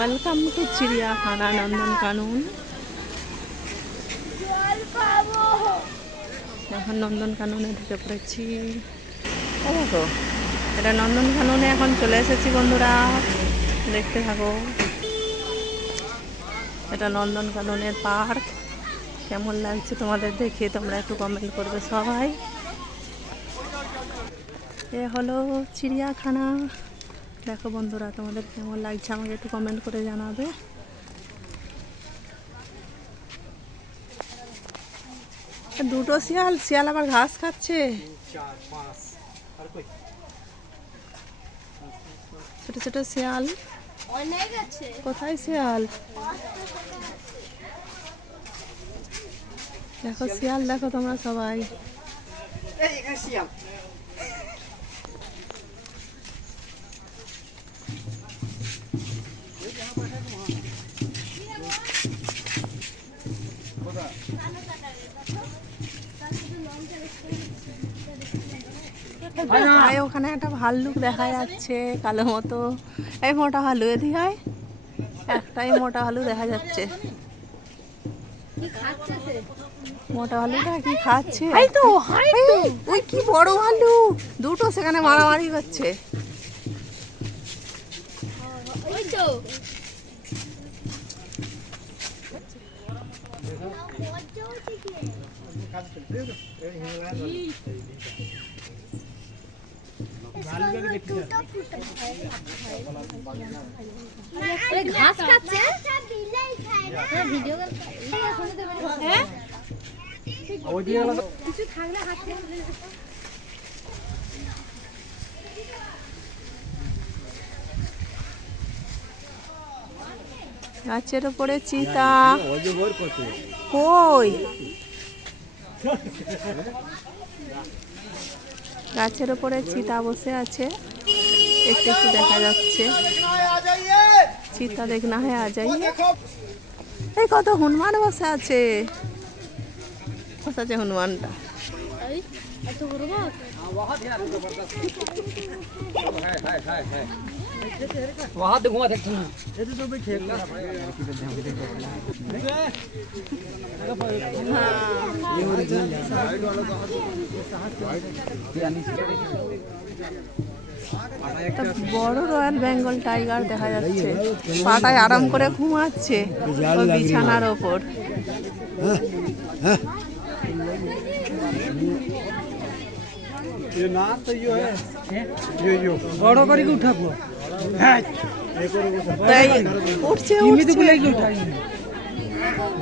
Welcome to চিড়িয়াখানা নন্দনকানন। এখন নন্দনকাননে ঢুকে পড়েছি। দেখো এটা নন্দনকাননে এখন চলে এসেছি বন্ধুরা, দেখতে থাকো। এটা নন্দনকাননের পার্ক। কেমন লাগছে তোমাদের দেখে তোমরা একটু কমেন্ট করবে সবাই। এ হলো চিড়িয়াখানা। দেখো বন্ধুরা তোমাদের কেমন লাগছে আমাকে একটু কমেন্ট করে জানাবে। দুটো শিয়াল, শিয়াল আবার ঘাস খাচ্ছে। ছোট ছোট শিয়াল। কোথায় শিয়াল? দেখো শিয়াল, দেখো তোমরা সবাই। ওখানে একটা ভাল্লুক দেখা যাচ্ছে কালো মতো। এই মোটা ভালু এদিকে হয়, একটাই মোটা ভালু দেখা যাচ্ছে। মোটা ভালুটা কি খাচ্ছে? ওই কি বড় ভালু, দুটো সেখানে মারামারি করছে। ঘাস খাচ্ছে। কিছু থাকলে হাতে গাছের উপরে চিতা। কই? গাছের উপরে চিতা বসে আছে, একটু একটু দেখা যাচ্ছে। চিতা দেখনা হয় আ যাই। এই কত হনুমান বসে আছে। বসে হনুমানটা। বড় রয়্যাল বেঙ্গল টাইগার দেখা যাচ্ছে, পাটায় আরাম করে ঘুমাচ্ছে ওই বিছানার ওপর। ये नाम तो यो है, यो बड़ो करी के उठा को उठছে उठছে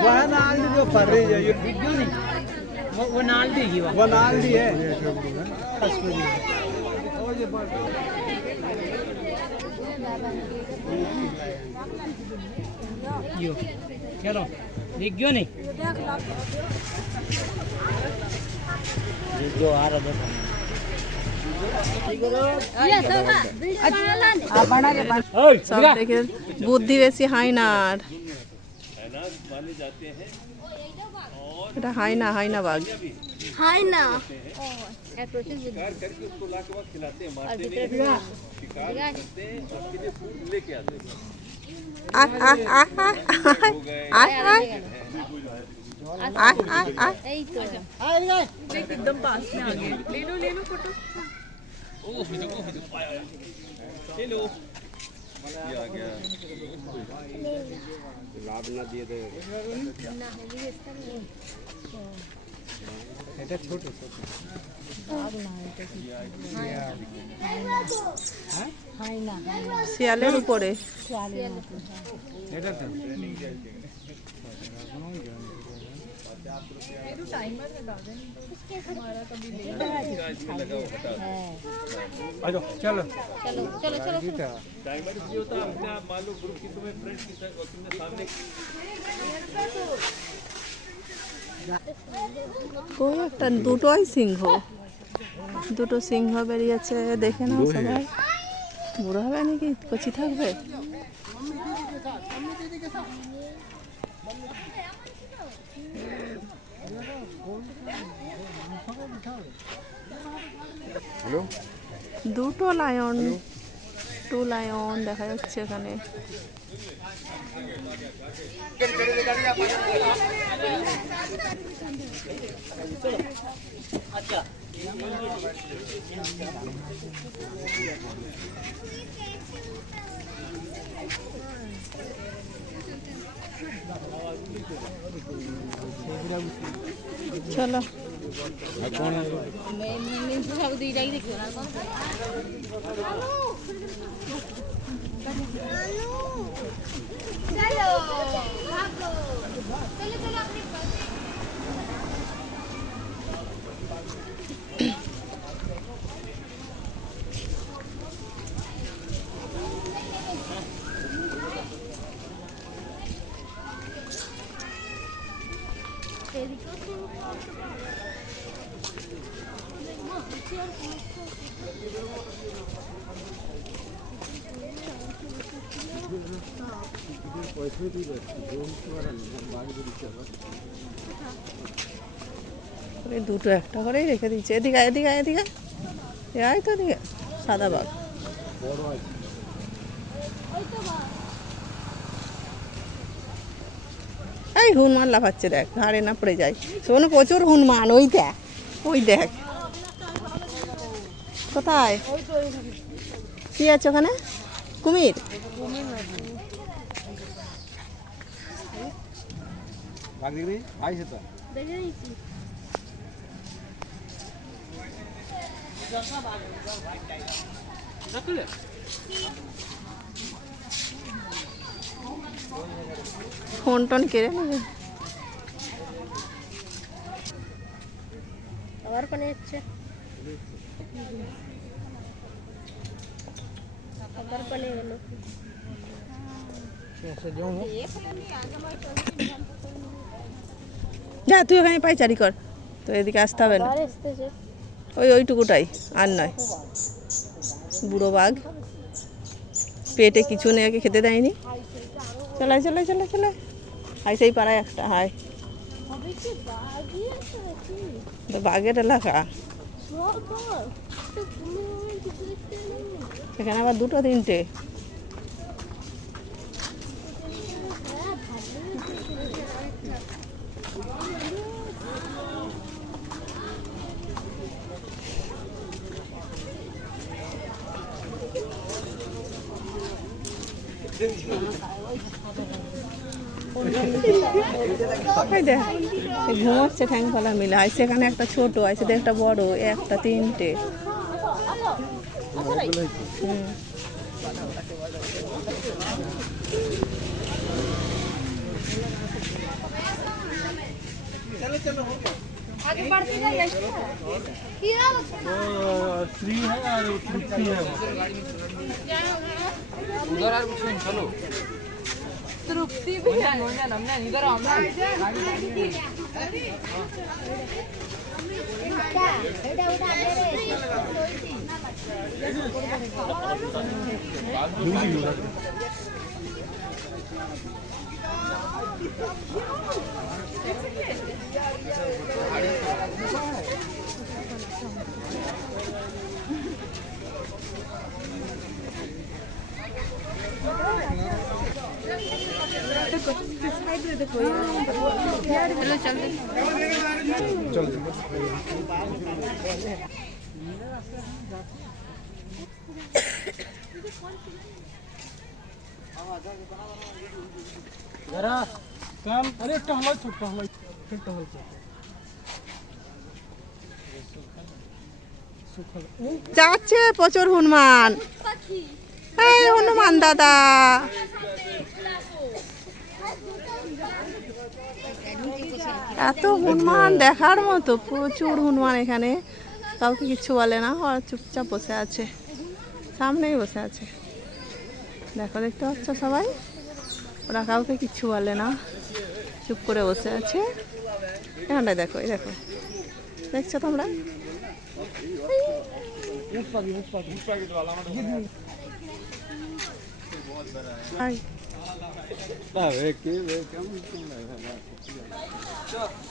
वह नाल दी जो पर रही है, वीडियो नहीं वो नाल दी वो नाल दी है। यो चलो वीडियो नहीं जो आ रहा है সব দেখে বুদ্ধি বেশি হাইনার। এটা হাইনা, হাইনা বাঘ। হাইনা एकदम पास में आ गए। ले लो फोटो। हेलो ये आ गया लाभ ना दिए थे এটা ছোট ছোট শিয়ালের উপরে এটা তো चलो चलो चलो चलो चलो टाइमर भी होता है अपने आप मान लो ग्रुप की तुम्हें फ्रेंड की और तुमने सामने কই একটা দুটোই সিংহ, দুটো সিংহ বেরিয়েছে। দেখে নাও সবাই। বুড়ো হবে নাকি কচি থাকবে? দুটো লায়ন। টু লায়ন দেখা যাচ্ছে এখানে। চলো সব দুইটাই দেখো না চলো ভাগো চলো চলো আপনি এই দুটো একটা করেই রেখে দিচ্ছে। এদিকে এদিকে এদিকে এই তো এদিকে সাদা বাঘ। এই হনুমান লাফাচ্ছে দেখ, ঘাড়ে না পড়ে যায়। শোনো প্রচুর হনুমান, ওই দেখ ওই দেখ। কোথায় কি আছে ওখানে? কুমির? ফোন টোন কেড়ে নেবে। আবার কোনে যাচ্ছে আবার কোনে গেল যা তুই ওখানে পাইচারি কর, তো এদিকে আসতে হবে না। আর আসতেছে ওইটুকুটাই, আর নয়। বুড়ো বাঘ, পেটে কিছু নেই, একে খেতে দেয়নি। চলাই চলাই চলাই চলাই, হাই সেই পাড়ায় একটা হাই। হবে কি বাগই আছে নাকি তো বাঘের এলাকা, সব বাগ তো তুমি কিছু দেখতে নেই এখানে আবার দুটো তিনটে। এই দেখ, এই ঘুমাচ্ছে ঠ্যাংপালা মিলে। আর সেখানে একটা ছোট আছে, একটা বড়, একটা তিনটে। হুম। आगे बढ़ते जाइए क्या श्री है और तृप्ति है उधर और कुछ नहीं चलो तृप्ति भी है इधर हमने क्या बेटा उठा दे रे चलो चलते जरा काम अरे टहलो छोटा टहलो फिर टहल যাচ্ছে প্রচুর হনুমান। এই হনুমান দাদা, এত হনুমান দেখার মতো, প্রচুর হনুমান এখানে। কাউকে কিচ্ছু বলে না, ওরা চুপচাপ বসে আছে, সামনেই বসে আছে। দেখো, দেখতে পাচ্ছ সবাই, ওরা কাউকে কিচ্ছু বলে না, চুপ করে বসে আছে। এখানটায় দেখো, এই দেখো, দেখছো তোমরা?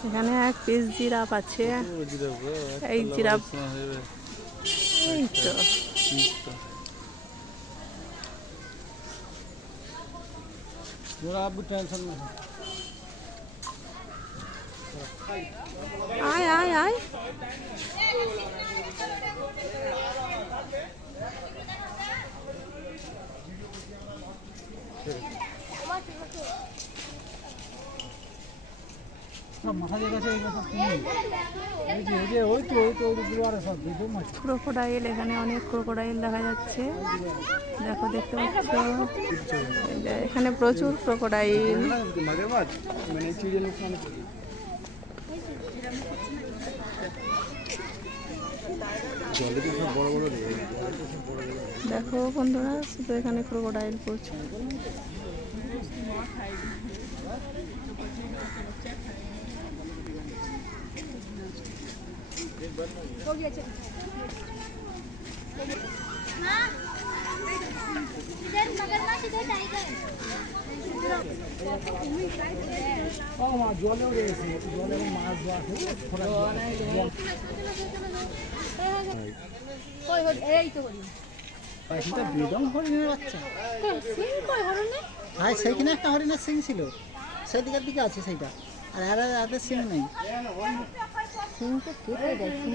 এখানে এক পিস জিরাফ আছে। এই জিরাফ, এই তো जरा आप भी टेंशन में আয় আয় আয় মাথা জায়গা এই কথা এই যে ওই তো দুয়ারে সব দুটো মাছ ক্রোকোডাইল, এখানে অনেক ক্রোকোডাইল দেখা যাচ্ছে। দেখো, দেখতে পাচ্ছ, এই যে এখানে প্রচুর ক্রোকোডাইল। মাঝের মাছ মানে চিড়ে লোক মানে জলে তো সব বড় বড় রেখে দেখো বন্ধুরা, শুধু এখানে ক্রোকোডাইল প্রচুর। इधर मगरमच्छ, इधर टाइगर। জলে রয়েছে জলে মাছ আছে কই হল এই তো হল সেটা বেদম হরিণের বাচ্চা সিং কই হরনে ভাই সেইখানে একটা হরিণের সিং ছিল সেই দিকের দিকে আছে সেইটা আর আদের সিং নেই সিং তো কেটে দেয় সিং